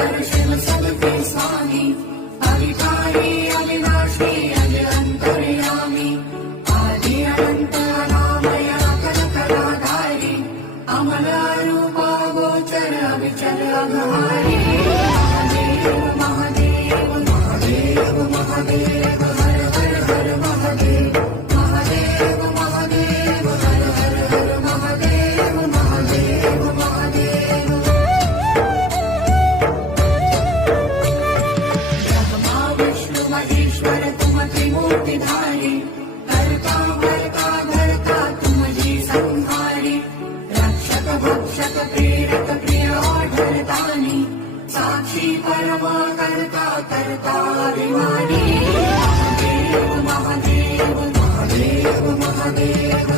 शंकर शिव सबके स्वामी अविकारी अविनाशी अजय अंतर्यामी आदि अनंत अनामय अखिलधारी अमर रूप गोचर अविचल अघहारी महादेव महादेव महादेव महादेव हर हर हर महादेव महादेव महादेव हर हर हर महादेव महादेव महादेव ब्रह्मा विष्णु महेश्वर तुम त्रिमूर्तिधारी कर्ता भर्ता धर्ता तुम जी संहारी रक्षक भक्षक प्रेरक प्रिय धरतानी साक्षी परमा कर्ता कर्ता अभिमानी महादेव महादेव महादेव महादेव